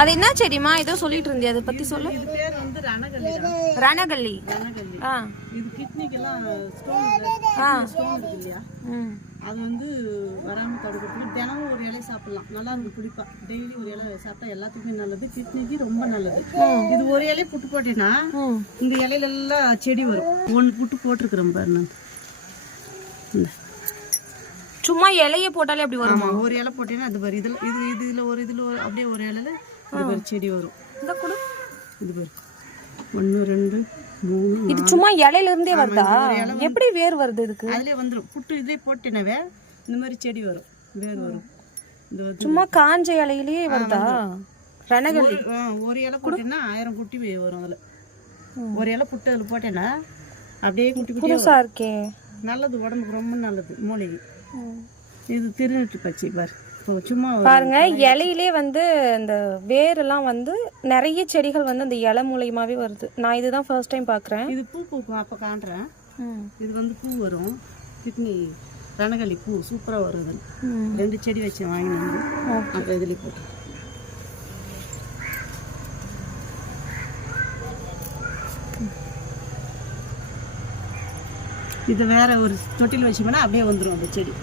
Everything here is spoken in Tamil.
அது என்ன செடிமா ஏதோ சொல்லிட்டு இருந்தே அதை பத்தி சொல்லு. இது பேர் வந்து ரணகல்லி. ரணகல்லி. இது கிட்னிக்கெல்லாம் ஸ்டோன் இருக்கு இல்லையா, அது வந்து வராம தடுக்கிறதுக்கு தினமும் ஒரு இலை சாப்பிடலாம். நல்லா இருக்கு குடிப்பா. டெய்லி ஒரு இலை சாப்பிட்டா எல்லாத்துக்குமே நல்லது, கிட்னிக்கு ரொம்ப நல்லது. இது ஒரு இலை புட்டு போட்டேன்னா இந்த இலையில எல்லாம் செடி வரும். ஒன்று புட்டு போட்டிருக்கிறேன் பாரு நான். சும்மா இலைய போட்டாலே அப்படி வருமா? ஒரு இலை போட்டேன்னா அது பாரு, இதுல ஒரு அப்படியே ஒரு இலையில இது பாரு செடி வரும். இந்த கூட இது பாரு 1 2 3. இது சும்மா இலையில இருந்தே வருதா? எப்படி வேர் வருது இதுக்கு? அதுலயே வந்துரும். புட்டு இதே போட்டேனவே இந்த மாதிரி செடி வரும், வேர் வரும். சும்மா காஞ்ச இலையிலேயே வருதா ரணகல்லி? ஒரு இலை போட்டேன்னா 1000 குட்டி வரும். அதுல ஒரு இலை புட்டு அதுல போட்டேன்னா அப்படியே குட்டி குட்டி புதுசா இருக்கே. நல்லது, உடம்புக்கு ரொம்ப நல்லது, மூளைக்கு. இது திருநெட்டு பச்சை பாரு. சும்மா பாருங்க, இலையிலே வந்து இந்த வேரெல்லாம் வந்து நிறைய செடிகள் வந்து அந்த இலை மூலியமாவே வருது. நான் இதுதான் ஃபர்ஸ்ட் டைம் பாக்குறேன். இது பூ பூக்கும், அப்ப காண்றேன். இது வந்து பூ வரும், கிட்னி ரணகல்லி பூ சூப்பரா வருது. 2 செடி வச்சு வாங்கினு வந்து அப்புறம் இதுல போட்டு இது வேற ஒரு தொட்டில் வச்சோம்னா அப்படியே வந்துடும் அந்த செடி.